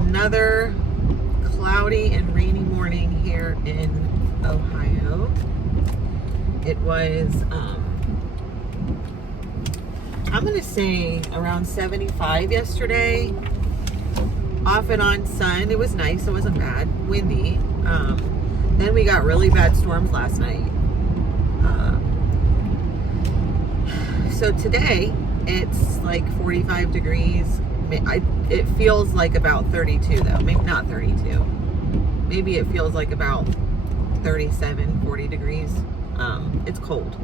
another cloudy and rainy morning here in Ohio. It was, I'm going to say around 75 yesterday. Off and on sun. It was nice. It wasn't bad. Windy. Then we got really bad storms last night. So today it's like 45 degrees. It feels like about 32 though. Maybe not 32. Maybe it feels like about 37, 40 degrees. It's cold.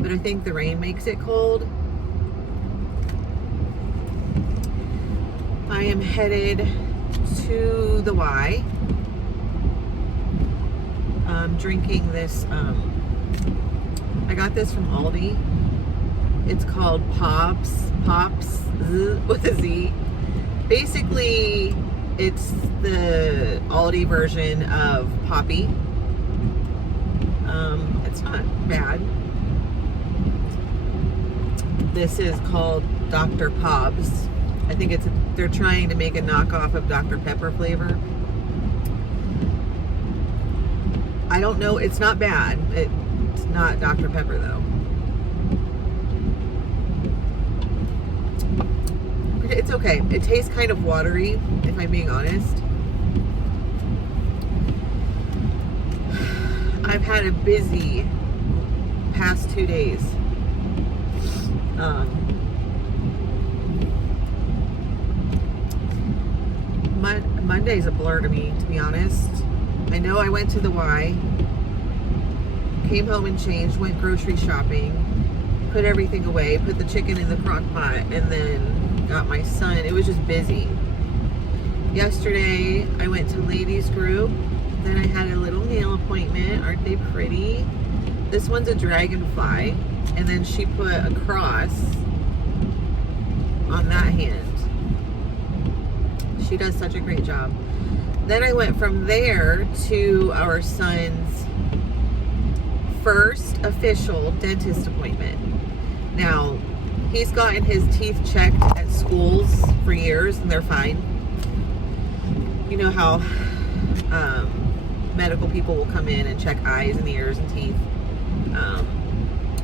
But I think the rain makes it cold. I am headed to the Y. I'm drinking this, I got this from Aldi. It's called Pops with a Z. Basically, it's the Aldi version of Poppy. It's not bad. This is called Dr. Pops. I think they're trying to make a knockoff of Dr. Pepper flavor. I don't know. It's not bad. It's not Dr. Pepper though. It's okay. It tastes kind of watery, if I'm being honest. I've had a busy past 2 days. Monday's a blur to me, to be honest. I know I went to the Y, came home and changed, went grocery shopping, put everything away, put the chicken in the crock pot, and then got my son. It was just busy. Yesterday, I went to ladies group. Then I had a little nail appointment. Aren't they pretty? This one's a dragonfly. And then she put a cross on that hand. She does such a great job. Then I went from there to our son's first official dentist appointment. Now, he's gotten his teeth checked at schools for years and they're fine. You know how medical people will come in and check eyes and ears and teeth.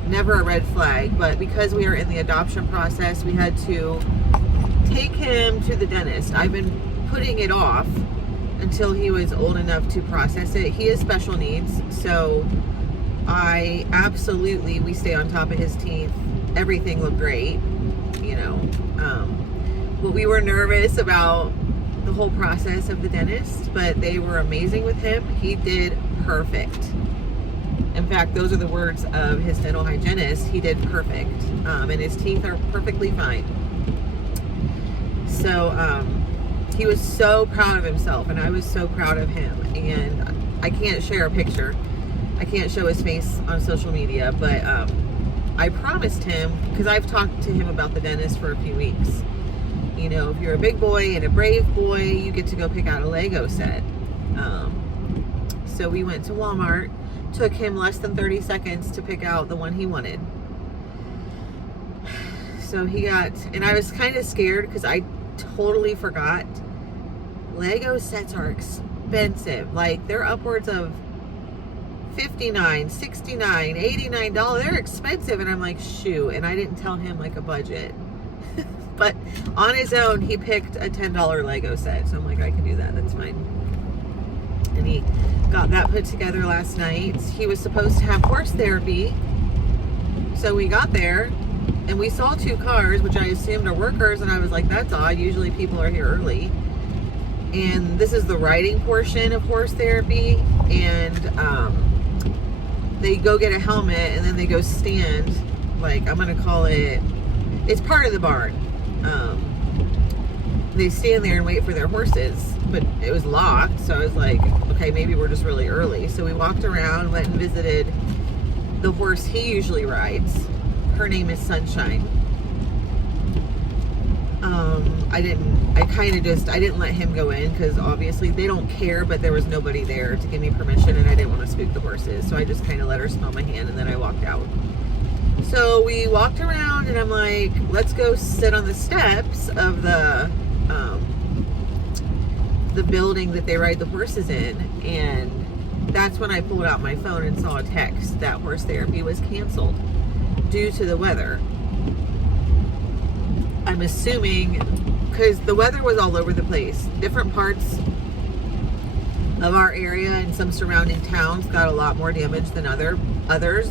Never a red flag, but because we are in the adoption process, we had to take him to the dentist. I've been putting it off until he was old enough to process it. He has special needs, so we stay on top of his teeth. Everything looked great, you know. But we were nervous about the whole process of the dentist, but they were amazing with him. He did perfect. In fact, those are the words of his dental hygienist. He did perfect. And his teeth are perfectly fine. So he was so proud of himself, and I was so proud of him. And I can't share a picture. I can't show his face on social media, but I promised him, because I've talked to him about the dentist for a few weeks. You know, if you're a big boy and a brave boy, you get to go pick out a Lego set. So we went to Walmart. Took him less than 30 seconds to pick out the one he wanted. So he got, and I was kind of scared because I totally forgot. Lego sets are expensive. Like, they're upwards of $59, $69, $89. They're expensive. And I'm like, shoot. And I didn't tell him like a budget. But on his own, he picked a $10 Lego set. So I'm like, I can do that. That's fine. And he got that put together last night. He was supposed to have horse therapy. So we got there and we saw two cars, which I assumed are workers. And I was like, that's odd. Usually people are here early. And this is the riding portion of horse therapy. And they go get a helmet and then they go stand, like, I'm going to call it, it's part of the barn. They stand there and wait for their horses, but it was locked. So I was like, okay, maybe we're just really early. So we walked around, went and visited the horse he usually rides. Her name is Sunshine. I didn't let him go in because obviously they don't care, but there was nobody there to give me permission and I didn't want to spook the horses. So I just kind of let her smell my hand and then I walked out. So we walked around and I'm like, let's go sit on the steps of the the building that they ride the horses in, and that's when I pulled out my phone and saw a text that horse therapy was canceled due to the weather. I'm assuming because the weather was all over the place. Different parts of our area and some surrounding towns got a lot more damage than others.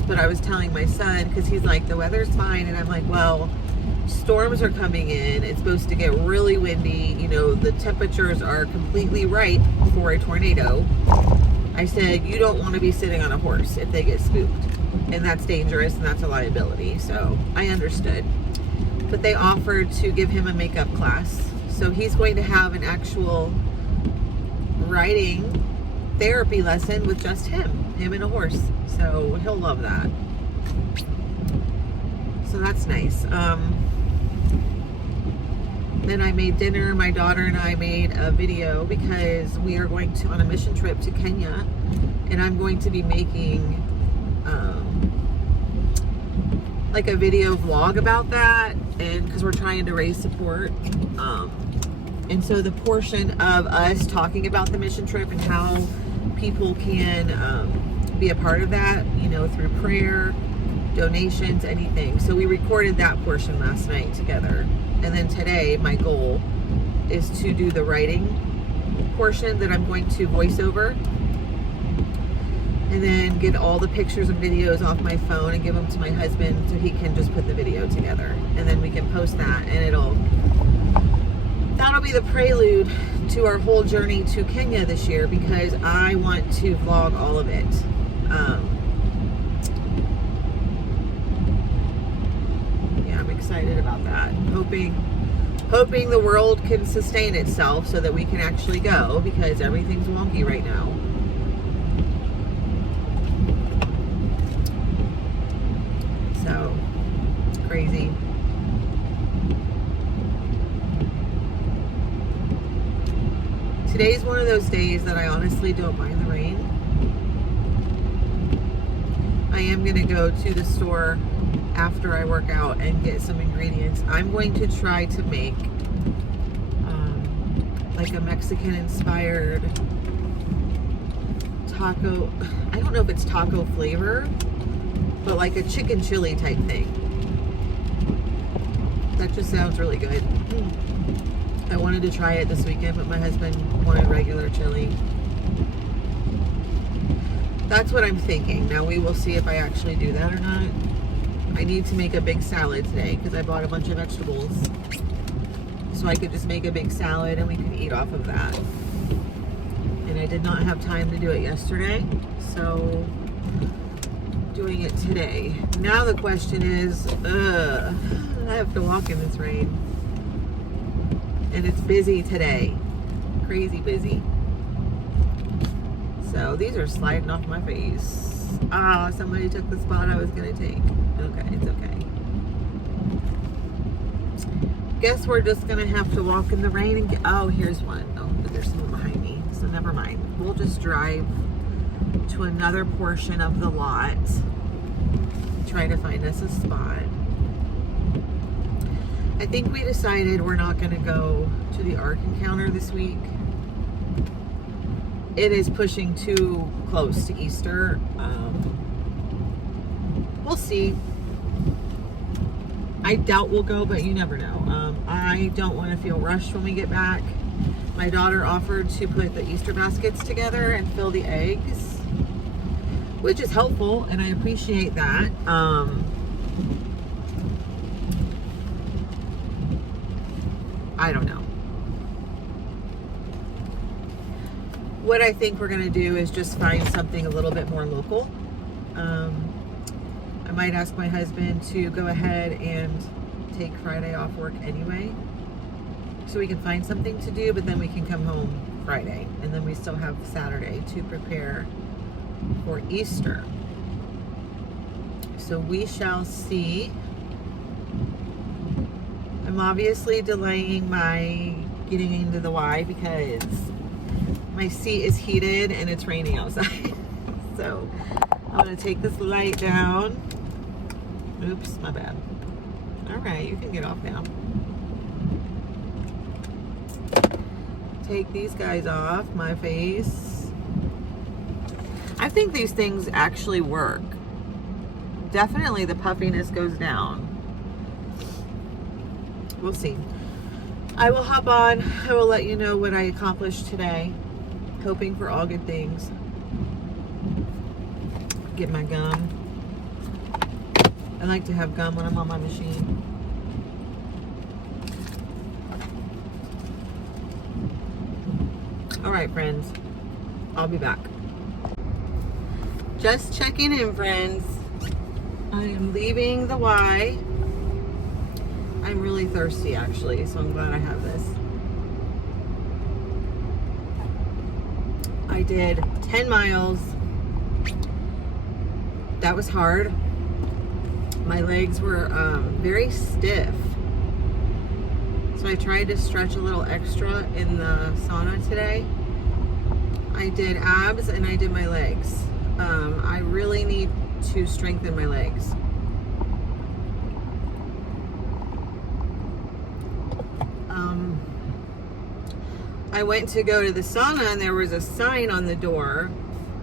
But I was telling my son, because he's like, the weather's fine, and I'm like, well, storms are coming in. It's supposed to get really windy. You know, the temperatures are completely right for a tornado. I said, you don't want to be sitting on a horse if they get spooked, and that's dangerous and that's a liability. So I understood. But they offered to give him a makeup class. So he's going to have an actual riding therapy lesson with just him and a horse. So he'll love that. So that's nice. Then I made dinner. My daughter and I made a video because we are going on a mission trip to Kenya, and I'm going to be making like a video vlog about that, and because we're trying to raise support. And so the portion of us talking about the mission trip and how people can be a part of that, you know, through prayer, donations, anything. So we recorded that portion last night together. And then today, my goal is to do the writing portion that I'm going to voice over, and then get all the pictures and videos off my phone and give them to my husband so he can just put the video together. And then we can post that, and that'll be the prelude to our whole journey to Kenya this year, because I want to vlog all of it. I'm excited about that. Hoping the world can sustain itself so that we can actually go, because everything's wonky right now. So crazy. Today's one of those days that I honestly don't mind the rain. I am going to go to the store after I work out and get some ingredients. I'm going to try to make like a Mexican inspired taco. I don't know if it's taco flavor, but like a chicken chili type thing. That just sounds really good. I wanted to try it this weekend, but my husband wanted regular chili. That's what I'm thinking. Now we will see if I actually do that or not. I need to make a big salad today because I bought a bunch of vegetables. So I could just make a big salad and we could eat off of that. And I did not have time to do it yesterday, so doing it today. Now the question is, I have to walk in this rain. And it's busy today. Crazy busy. So these are sliding off my face. Ah, somebody took the spot I was gonna take. Okay, it's okay. Guess we're just gonna have to walk in the rain and get, oh, here's one. Oh, but there's someone behind me, so never mind. We'll just drive to another portion of the lot, try to find us a spot. I think we decided we're not gonna go to the Ark Encounter this week. It is pushing too close to Easter. We'll see. I doubt we'll go, but you never know. I don't want to feel rushed when we get back. My daughter offered to put the Easter baskets together and fill the eggs, which is helpful, and I appreciate that. I don't know. What I think we're going to do is just find something a little bit more local. I might ask my husband to go ahead and take Friday off work anyway, so we can find something to do, but then we can come home Friday, and then we still have Saturday to prepare for Easter. So we shall see. I'm obviously delaying my getting into the Y because my seat is heated and it's raining outside. So I'm going to take this light down. Oops, my bad. All right, you can get off now. take these guys off my face. I think these things actually work. Definitely the puffiness goes down. We'll see. I will hop on. I will let you know what I accomplished today. Hoping for all good things. Get my gum. I like to have gum when I'm on my machine. All right, friends. I'll be back. Just checking in, friends. I am leaving the Y. I'm really thirsty, actually, so I'm glad I have this. I did 10 miles. That was hard. My legs were very stiff. So I tried to stretch a little extra in the sauna today. I did abs and I did my legs. I really need to strengthen my legs. I went to go to the sauna and there was a sign on the door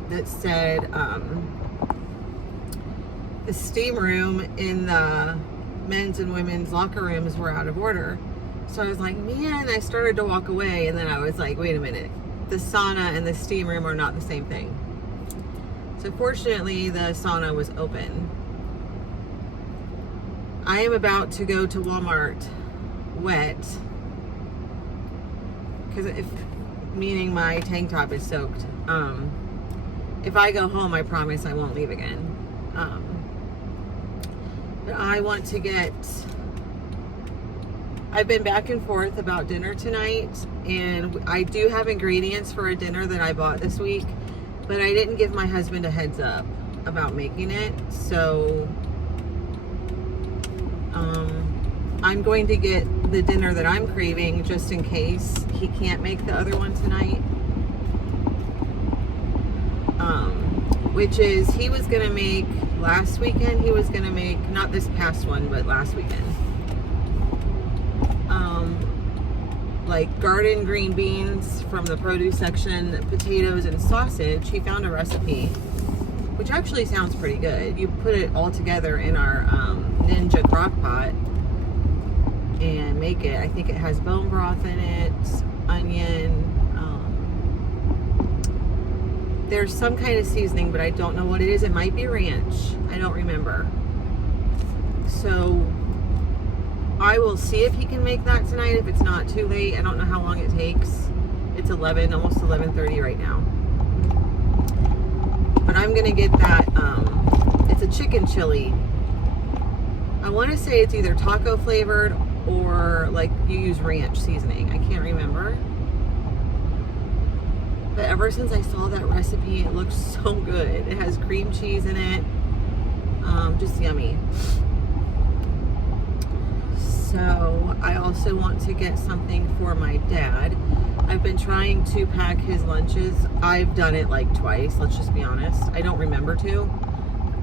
that said the steam room in the men's and women's locker rooms were out of order. So I was like, man, I started to walk away, and then I was like, wait a minute, the sauna and the steam room are not the same thing. So fortunately, the sauna was open. I am about to go to Walmart wet, meaning my tank top is soaked. If I go home, I promise I won't leave again. But I want to get... I've been back and forth about dinner tonight, and I do have ingredients for a dinner that I bought this week, but I didn't give my husband a heads up about making it, so I'm going to get the dinner that I'm craving just in case he can't make the other one tonight. Which is, he was going to make last weekend, not this past one, but last weekend. Like garden green beans from the produce section, potatoes and sausage. He found a recipe, which actually sounds pretty good. You put it all together in our Ninja crock pot and make it. I think it has bone broth in it, onion. There's some kind of seasoning, but I don't know what it is. It might be ranch. I don't remember. So I will see if he can make that tonight, if it's not too late. I don't know how long it takes. It's 11, almost 11:30 right now. But I'm gonna get that, it's a chicken chili. I wanna say it's either taco flavored or like you use ranch seasoning. I can't remember. But ever since I saw that recipe, it looks so good. It has cream cheese in it. Just yummy. So I also want to get something for my dad. I've been trying to pack his lunches. I've done it like twice, let's just be honest. I don't remember to,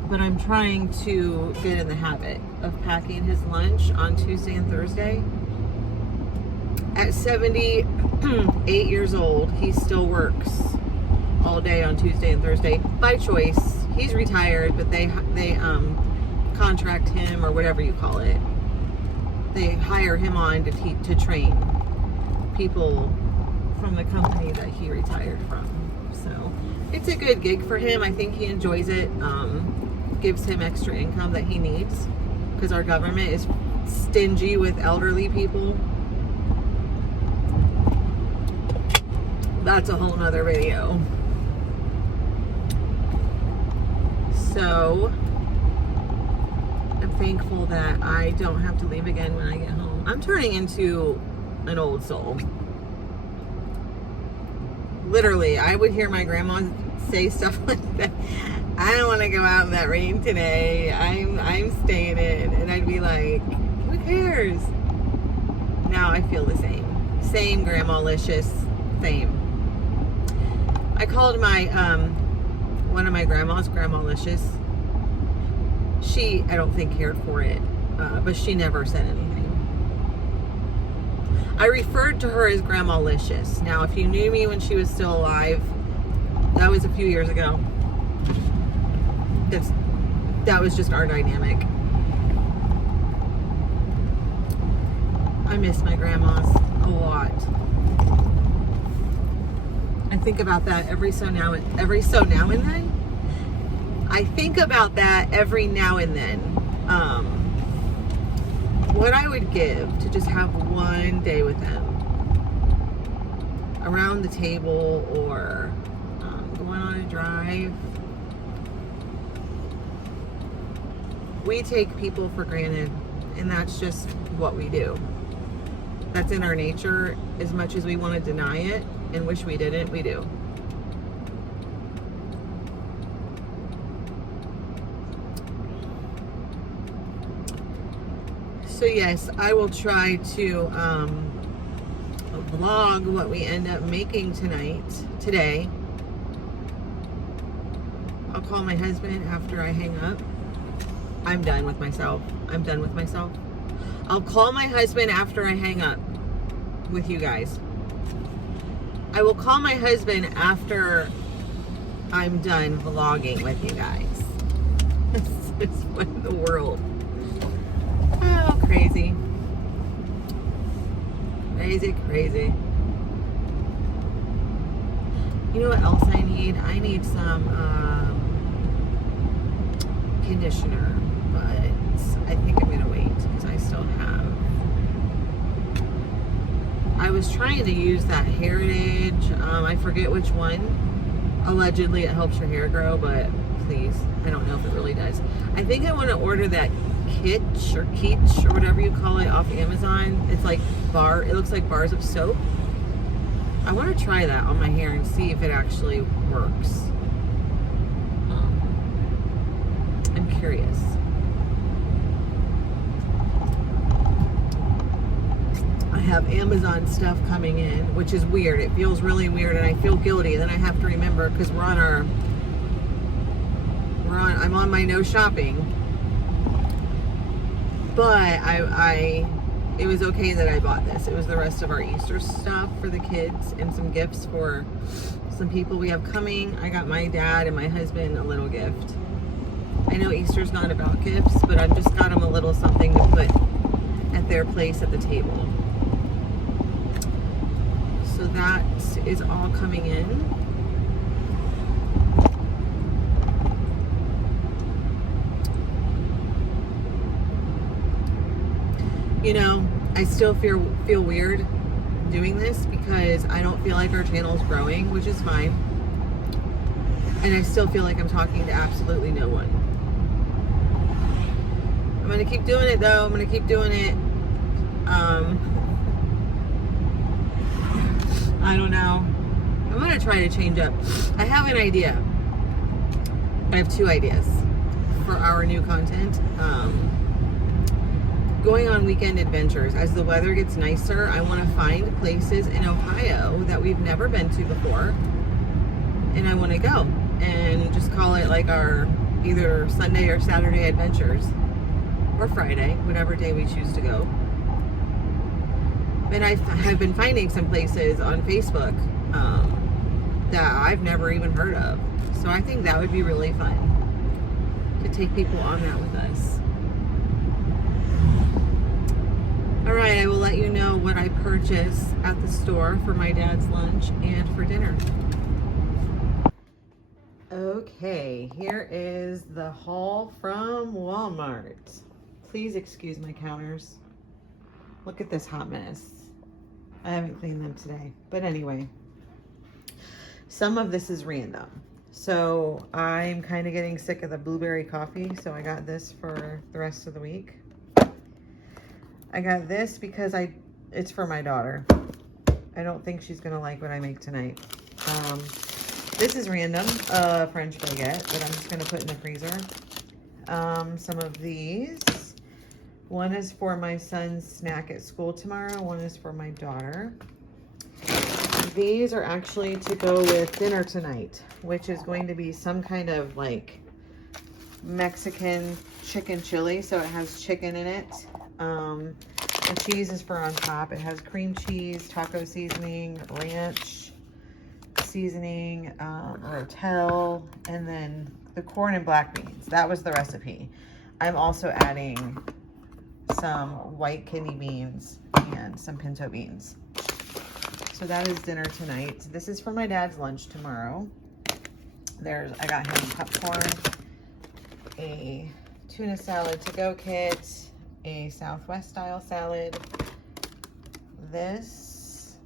but I'm trying to get in the habit of packing his lunch on Tuesday and Thursday. At 78 years old, he still works all day on Tuesday and Thursday by choice. He's retired, but they contract him, or whatever you call it. They hire him on to train people from the company that he retired from. So it's a good gig for him. I think he enjoys it. Gives him extra income that he needs, because our government is stingy with elderly people. That's a whole nother video. So I'm thankful that I don't have to leave again when I get home. I'm turning into an old soul. Literally, I would hear my grandma say stuff like that. I don't want to go out in that rain today. I'm staying in. And I'd be like, who cares? Now I feel the same. Same grandma-licious. Same. I called my, one of my grandmas, Grandma-licious. She, I don't think, cared for it, but she never said anything. I referred to her as Grandma Licious. Now, if you knew me when she was still alive, that was a few years ago. That was just our dynamic. I miss my grandmas a lot. I think about that every so now and then. I think about that every now and then. What I would give to just have one day with them around the table, or going on a drive. We take people for granted, and that's just what we do. That's in our nature. As much as we want to deny it and wish we didn't, we do. So yes, I will try to vlog what we end up making today. I'll call my husband after I hang up. I'm done with myself. I'll call my husband after I hang up with you guys. I will call my husband after I'm done vlogging with you guys. It's what in the world? Oh, crazy. Crazy. You know what else I need? I need some conditioner, but I think I'm gonna wait because I still have. I was trying to use that Heritage. I forget which one. Allegedly, it helps your hair grow, but please, I don't know if it really does. I think I want to order that Kitsch or whatever you call it off Amazon. It's like it looks like bars of soap. I want to try that on my hair and see if it actually works. I'm curious. I have Amazon stuff coming in, which is weird. It feels really weird, and I feel guilty. Then I have to remember, because I'm on my no shopping. But it was okay that I bought this. It was the rest of our Easter stuff for the kids and some gifts for some people we have coming. I got my dad and my husband a little gift. I know Easter's not about gifts, but I've just got them a little something to put at their place at the table. So that is all coming in. You know, I still feel weird doing this because I don't feel like our channel is growing, which is fine. And I still feel like I'm talking to absolutely no one. I'm going to keep doing it though. I'm going to keep doing it. I don't know. I'm going to try to change up. I have an idea. I have two ideas for our new content. Going on weekend adventures. As the weather gets nicer, I want to find places in Ohio that we've never been to before, and I want to go and just call it like our either Sunday or Saturday adventures, or Friday, whatever day we choose to go. And I have been finding some places on Facebook that I've never even heard of, so I think that would be really fun to take people on that with us. Alright, I will let you know what I purchased at the store for my dad's lunch and for dinner. Okay, here is the haul from Walmart. Please excuse my counters. Look at this hot mess. I haven't cleaned them today. But anyway, some of this is random. So I'm kind of getting sick of the blueberry coffee, so I got this for the rest of the week. I got this because it's for my daughter. I don't think she's gonna like what I make tonight. This is random, French baguette that I'm just gonna put in the freezer. Some of these. One is for my son's snack at school tomorrow. One is for my daughter. These are actually to go with dinner tonight, which is going to be some kind of like Mexican chicken chili. So it has chicken in it. The cheese is for on top. It has cream cheese, taco seasoning, ranch seasoning, rotel, and then the corn and black beans. That was the recipe. I'm also adding some white kidney beans and some pinto beans. So that is dinner tonight. This is for my dad's lunch tomorrow. I got him popcorn, a tuna salad to-go kit, a Southwest style salad, this,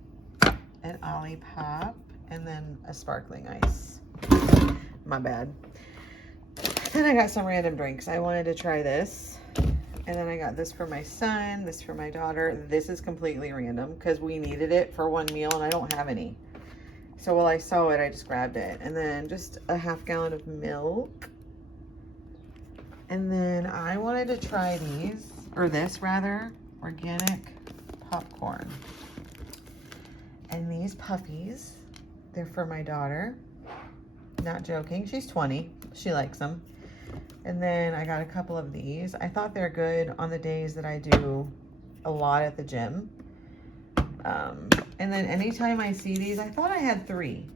an Aldi pop, and then a sparkling ice. My bad. Then I got some random drinks. I wanted to try this. And then I got this for my son, this for my daughter. This is completely random because we needed it for one meal and I don't have any. So while I saw it, I just grabbed it. And then just a half gallon of milk. And then I wanted to try these, or this rather, organic popcorn. And these puppies, they're for my daughter. Not joking, she's 20, she likes them. And then I got a couple of these. I thought they're good on the days that I do a lot at the gym. And then anytime I see these, I thought I had 3.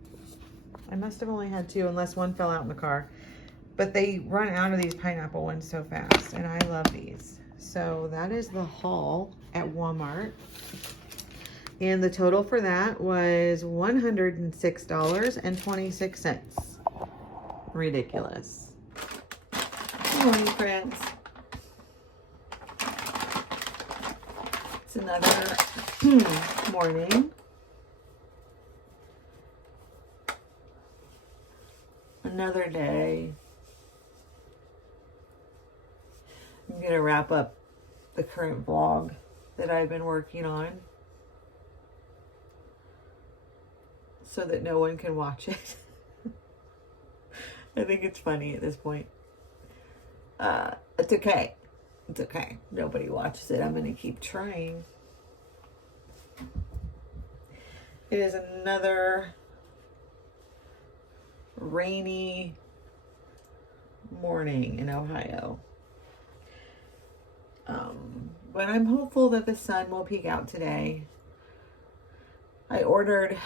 I must have only had 2 unless one fell out in the car. But they run out of these pineapple ones so fast, and I love these. So that is the haul at Walmart. And the total for that was $106.26. Ridiculous. Good morning, friends. It's another morning. Another day. I'm going to wrap up the current vlog that I've been working on so that no one can watch it. I think it's funny at this point. It's okay. It's okay. Nobody watches it. I'm going to keep trying. It is another rainy morning in Ohio. But I'm hopeful that the sun will peek out today. I ordered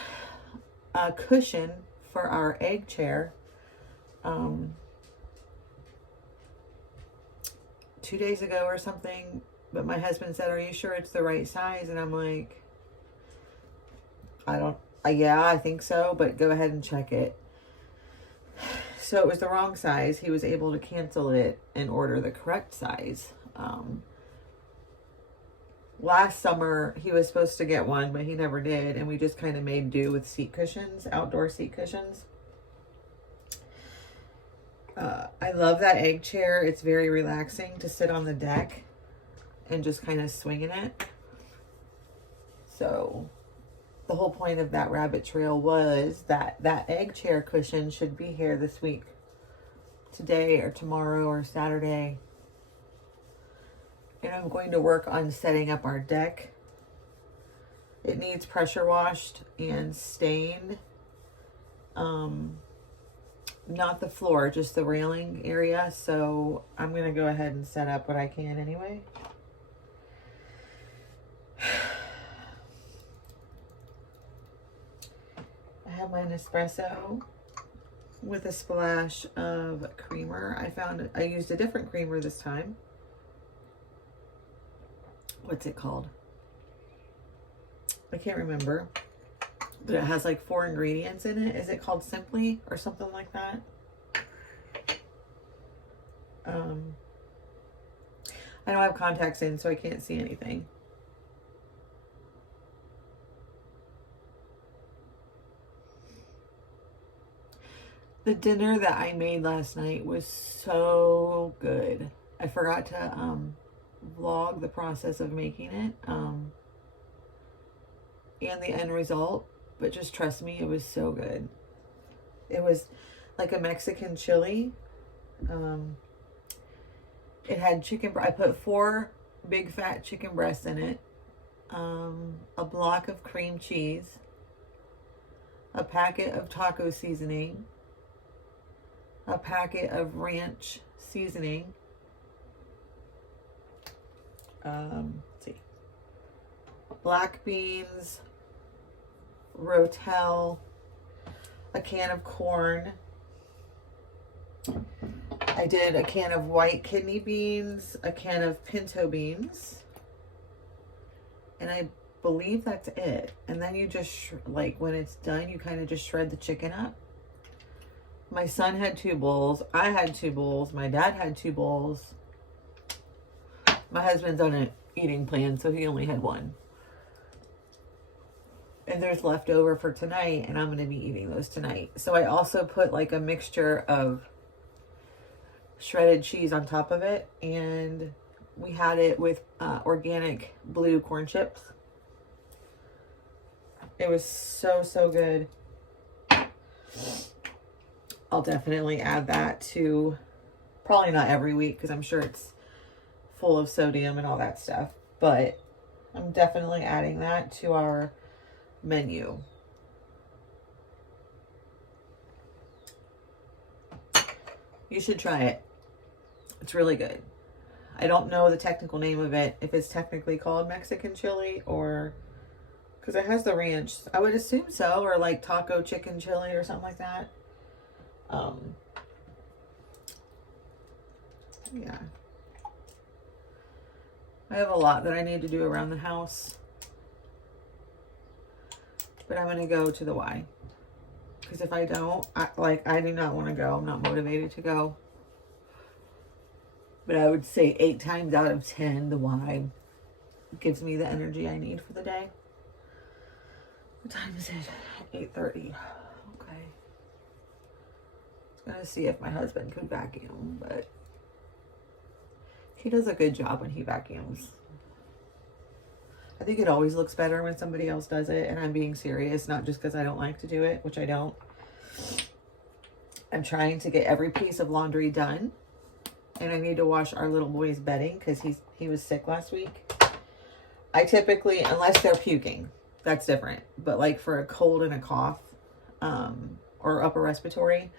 a cushion for our egg chair 2 days ago or something, but my husband said, "Are you sure it's the right size?" And I'm like, yeah, I think so, but go ahead and check it. So it was the wrong size. He was able to cancel it and order the correct size. Last summer, he was supposed to get one, but he never did. And we just kind of made do with seat cushions, outdoor seat cushions. I love that egg chair. It's very relaxing to sit on the deck and just kind of swing in it. So the whole point of that rabbit trail was that that egg chair cushion should be here this week. Today or tomorrow or Saturday. And I'm going to work on setting up our deck. It needs pressure washed and stained. Not the floor, just the railing area. So I'm going to go ahead and set up what I can anyway. I have my Nespresso with a splash of creamer. I used a different creamer this time. What's it called? I can't remember. But it has like 4 ingredients in it. Is it called Simply or something like that? I don't have contacts in, so I can't see anything. The dinner that I made last night was so good. I forgot to vlog the process of making it and the end result, but just trust me, it was so good. It was like a Mexican chili. It had chicken. I put 4 big fat chicken breasts in it, a block of cream cheese, a packet of taco seasoning, a packet of ranch seasoning. Let's see. black beans, rotel, a can of corn. I did a can of white kidney beans, a can of pinto beans, and I believe that's it. And then you just, like, when it's done, you kind of just shred the chicken up. My son had 2 bowls. I had 2 bowls. My dad had 2 bowls. My husband's on an eating plan, so he only had 1. And there's leftover for tonight, and I'm going to be eating those tonight. So I also put like a mixture of shredded cheese on top of it, and we had it with organic blue corn chips. It was so good. I'll definitely add that to, probably not every week because I'm sure it's full of sodium and all that stuff, but I'm definitely adding that to our menu. You should try it. It's really good. I don't know the technical name of it, if it's technically called Mexican chili or, because it has the ranch. I would assume so, or like taco chicken chili or something like that. Yeah. I have a lot that I need to do around the house, but I'm going to go to the Y, because if I don't, I do not want to go. I'm not motivated to go. But I would say 8 times out of 10, the Y gives me the energy I need for the day. What time is it? 8:30. Okay. I was going to see if my husband could vacuum, but he does a good job when he vacuums. I think it always looks better when somebody else does it, and I'm being serious, not just because I don't like to do it, which I don't. I'm trying to get every piece of laundry done, and I need to wash our little boy's bedding because he was sick last week. I typically, unless they're puking, that's different, but like for a cold and a cough, or upper respiratory,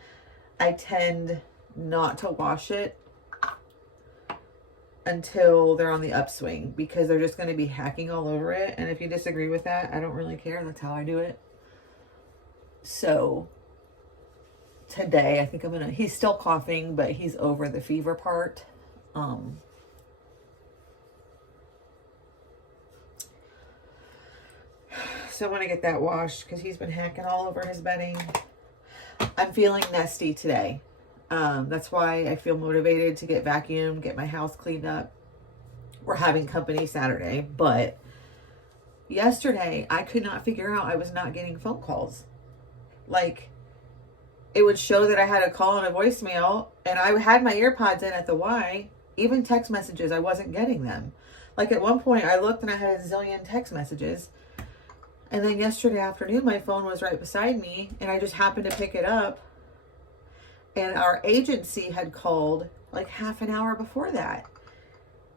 I tend not to wash it until they're on the upswing, because they're just going to be hacking all over it. And if you disagree with that, I don't really care. That's how I do it. So today, I think he's still coughing, but he's over the fever part. So I'm going to get that washed because he's been hacking all over his bedding. I'm feeling nesty today. That's why I feel motivated to get vacuumed, get my house cleaned up. We're having company Saturday, but yesterday I could not figure out, I was not getting phone calls. Like, it would show that I had a call and a voicemail, and I had my AirPods in at the Y. Even text messages, I wasn't getting them. Like, at one point I looked and I had a zillion text messages. And then yesterday afternoon, my phone was right beside me, and I just happened to pick it up. And our agency had called like half an hour before that.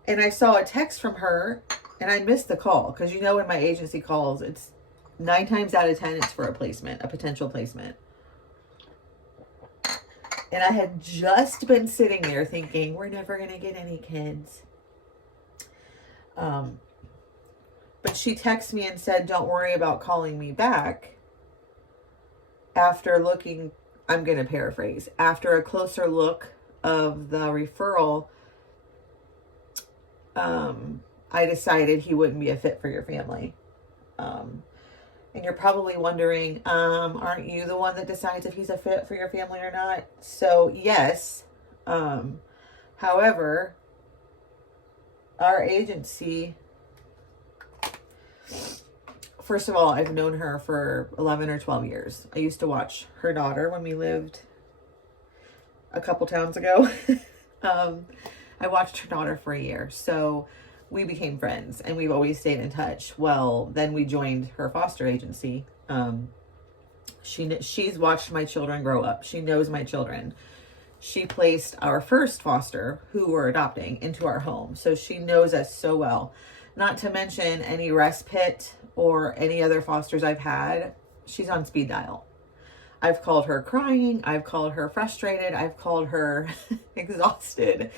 And I saw a text from her, and I missed the call. Because you know when my agency calls, it's 9 times out of 10, it's for a placement, a potential placement. And I had just been sitting there thinking, we're never going to get any kids. But she texted me and said, don't worry about calling me back. After looking, I'm going to paraphrase, after a closer look of the referral, I decided he wouldn't be a fit for your family. And you're probably wondering, aren't you the one that decides if he's a fit for your family or not? So yes. However, our agency, first of all, I've known her for 11 or 12 years. I used to watch her daughter when we lived a couple towns ago. I watched her daughter for a year. So we became friends, and we've always stayed in touch. Well, then we joined her foster agency. She's watched my children grow up. She knows my children. She placed our first foster, who we're adopting, into our home. So she knows us so well. Not to mention any respite or any other fosters I've had. She's on speed dial. I've called her crying. I've called her frustrated. I've called her exhausted.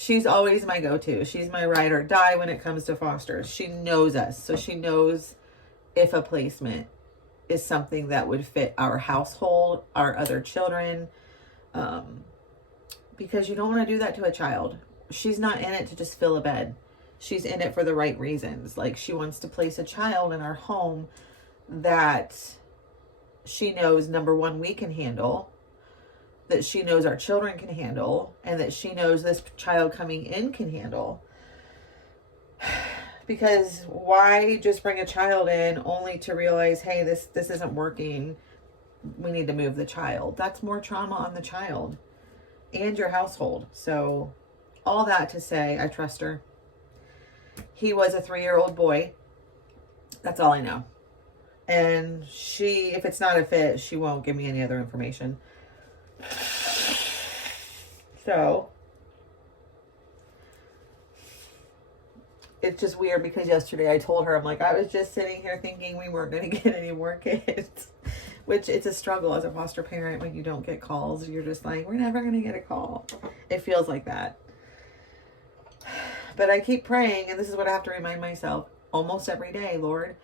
She's always my go-to. She's my ride or die when it comes to fosters. She knows us. So she knows if a placement is something that would fit our household, our other children. Because you don't want to do that to a child. She's not in it to just fill a bed. She's in it for the right reasons. Like, she wants to place a child in our home that she knows, number one, we can handle, that she knows our children can handle, and that she knows this child coming in can handle. Because why just bring a child in only to realize, hey, this isn't working, we need to move the child? That's more trauma on the child and your household. So all that to say, I trust her. He was a 3-year-old boy. That's all I know. And she, if it's not a fit, she won't give me any other information. So it's just weird because yesterday I told her, I'm like, I was just sitting here thinking we weren't going to get any more kids. Which, it's a struggle as a foster parent when you don't get calls. You're just like, we're never going to get a call. It feels like that. But I keep praying, and this is what I have to remind myself almost every day. Lord,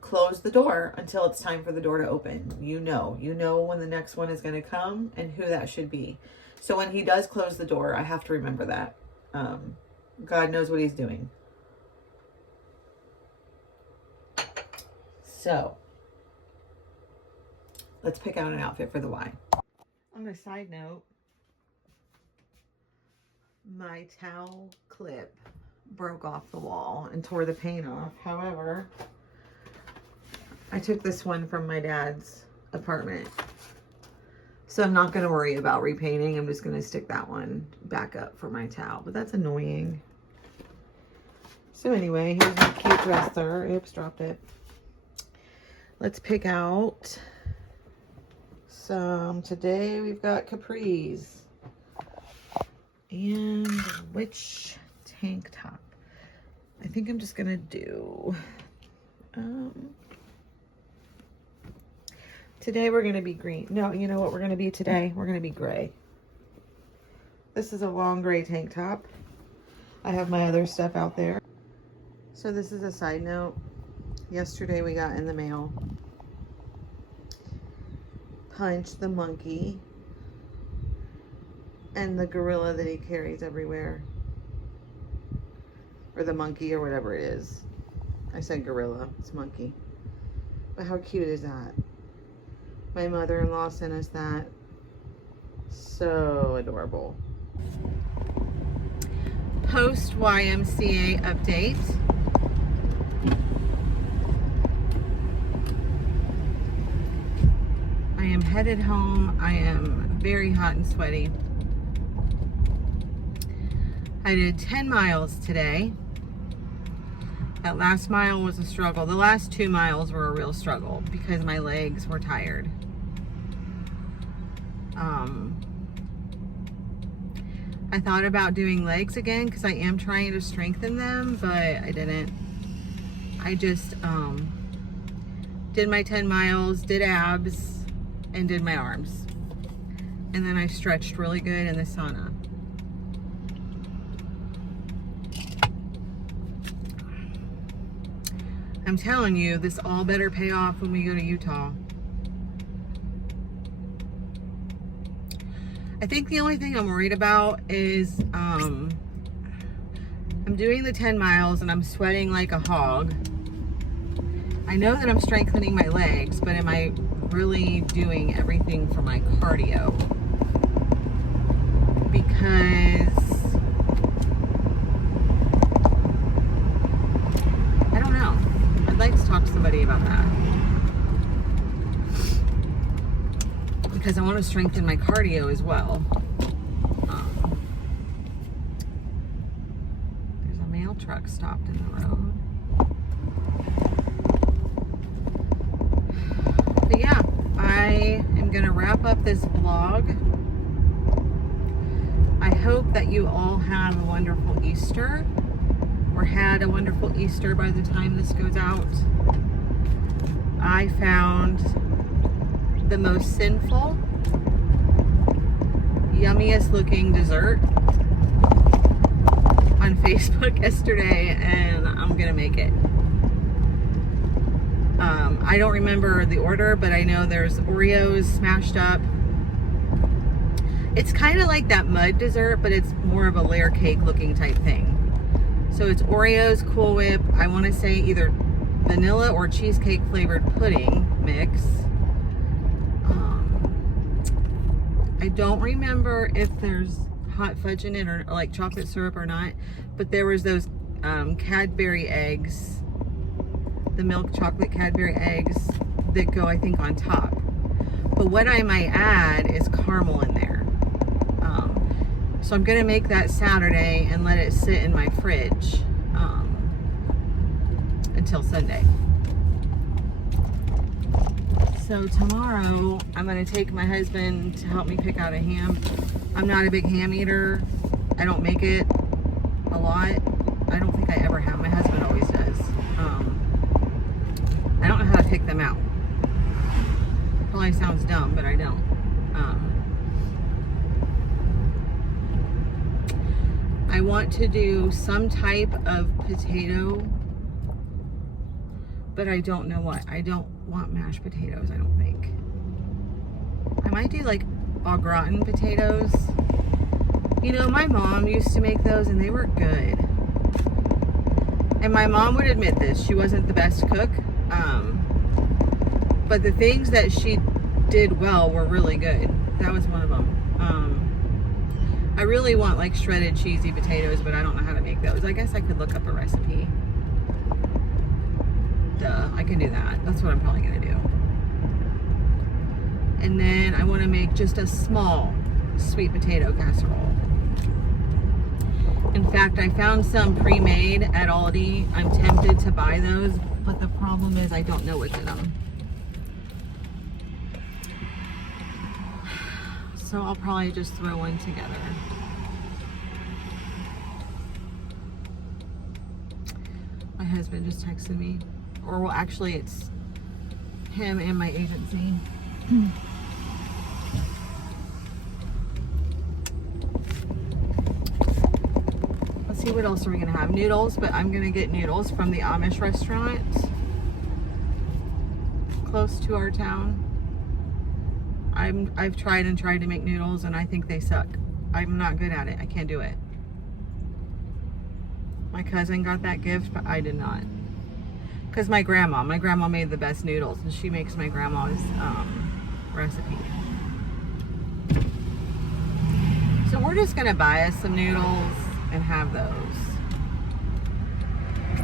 close the door until it's time for the door to open. You know when the next one is going to come and who that should be. So when he does close the door, I have to remember that. God knows what he's doing. So let's pick out an outfit for the Y. On a side note, my towel clip broke off the wall and tore the paint off. However, I took this one from my dad's apartment. So I'm not going to worry about repainting. I'm just going to stick that one back up for my towel. But that's annoying. So anyway, here's my cute dresser. Oops, dropped it. Let's pick out some. Today we've got capris. And which tank top? I think I'm just going to do... Today we're going to be green. No, you know what we're going to be today? We're going to be gray. This is a long gray tank top. I have my other stuff out there. So this is a side note. Yesterday we got in the mail Punch the monkey and the gorilla that he carries everywhere. Or the monkey or whatever it is. I said gorilla. It's monkey. But how cute is that? My mother-in-law sent us that. So adorable. Post YMCA update. I am headed home. I am very hot and sweaty. I did 10 miles today. That last mile was a struggle. The last 2 miles were a real struggle because my legs were tired. I thought about doing legs again because I am trying to strengthen them, but I didn't. I just did my 10 miles, did abs, and did my arms. And then I stretched really good in the sauna. I'm telling you, this all better pay off when we go to Utah. I think the only thing I'm worried about is I'm doing the 10 miles and I'm sweating like a hog. I know that I'm strengthening my legs, but am I really doing everything for my cardio? Because I don't know. I'd like to talk to somebody about that. Because I want to strengthen my cardio as well. There's a mail truck stopped in the road. But yeah, I am going to wrap up this vlog. I hope that you all have a wonderful Easter, or had a wonderful Easter by the time this goes out. I found the most sinful, yummiest looking dessert on Facebook yesterday, and I'm gonna make it. I don't remember the order, but I know there's Oreos smashed up. It's kind of like that mud dessert, but it's more of a layer cake looking type thing. So it's Oreos, Cool Whip, I want to say either vanilla or cheesecake flavored pudding mix. I don't remember if there's hot fudge in it or like chocolate syrup or not, but there was those Cadbury eggs, the milk chocolate Cadbury eggs that go, I think, on top. But what I might add is caramel in there. So I'm gonna make that Saturday and let it sit in my fridge until Sunday. So tomorrow I'm gonna take my husband to help me pick out a ham. I'm not a big ham eater. I don't make it a lot. I don't think I ever have. My husband always does. I don't know how to pick them out. Probably sounds dumb, but I don't. I want to do some type of potato, but I don't know what. I don't want mashed potatoes, I don't think. I might do like au gratin potatoes. You know, my mom used to make those and they were good. And my mom would admit this, she wasn't the best cook. But the things that she did well were really good. That was one of them. I really want like shredded cheesy potatoes, but I don't know how to make those. I guess I could look up a recipe. Duh, I can do that. That's what I'm probably gonna do. And then I want to make just a small sweet potato casserole. In fact, I found some pre-made at Aldi. I'm tempted to buy those, but the problem is I don't know what's in them. So I'll probably just throw one together. My husband just texted me. Or well, actually it's him and my agency. Let's see, what else are we gonna have? Noodles, but I'm gonna get noodles from the Amish restaurant close to our town. I've tried to make noodles and I think they suck. I'm not good at it. I can't do it. My cousin got that gift, but I did not. Because my grandma made the best noodles and she makes my grandma's recipe. So we're just gonna buy us some noodles and have those.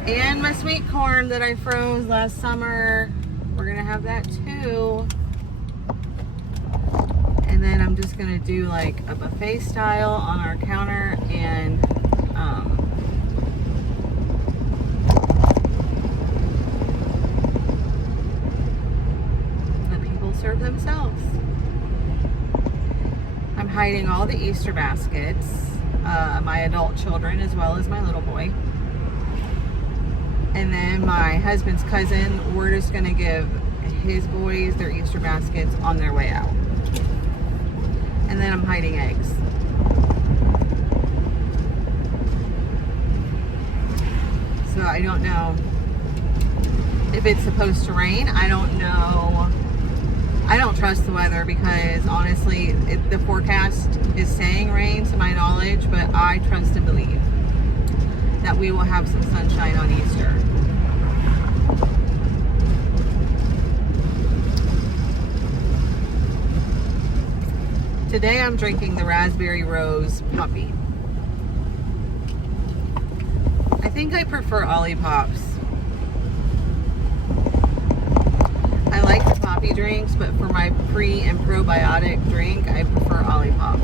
And my sweet corn that I froze last summer, we're gonna have that too. And then I'm just gonna do like a buffet style on our counter and let people serve themselves. I'm hiding all the Easter baskets, my adult children as well as my little boy. And then my husband's cousin, we're just gonna give his boys their Easter baskets on their way out. And then I'm hiding eggs. So I don't know if it's supposed to rain. I don't know. I don't trust the weather because honestly, the forecast is saying rain to my knowledge, but I trust and believe that we will have some sunshine on Easter. Today I'm drinking the Raspberry Rose Puppy. I think I prefer Olipop's. I like the poppy drinks, but for my pre and probiotic drink, I prefer Olipop.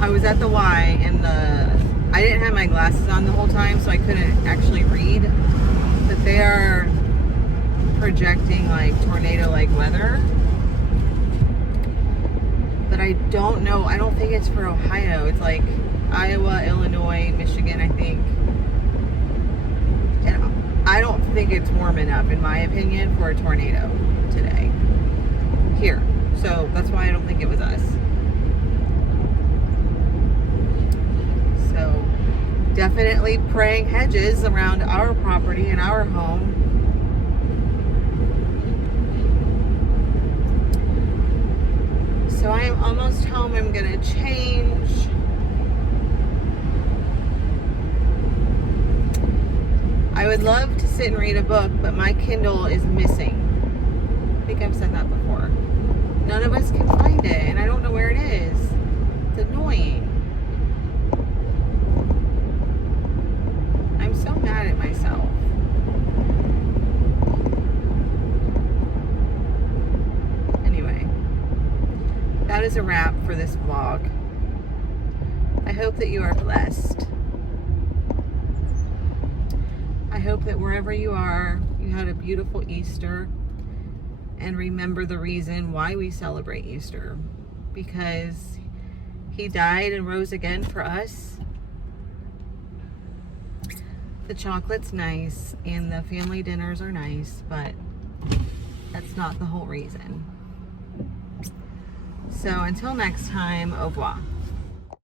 I was at the Y and I didn't have my glasses on the whole time, so I couldn't actually read, but they are projecting like tornado-like weather, but I don't know. I don't think it's for Ohio. It's like Iowa, Illinois, Michigan, I think. And I don't think it's warm enough, in my opinion, for a tornado today here. So that's why I don't think it was us. So definitely praying hedges around our property and our home. So I am almost home. I'm gonna change. I would love to sit and read a book, but my Kindle is missing. I think I've said that before. None of us can find it, and I don't know where it is. It's annoying. I'm so mad at myself. Anyway, that is a wrap for this vlog. I hope that you are blessed. I hope that wherever you are, you had a beautiful Easter, and remember the reason why we celebrate Easter, because he died and rose again for us. The chocolate's nice and the family dinners are nice, but that's not the whole reason. So until next time, au revoir.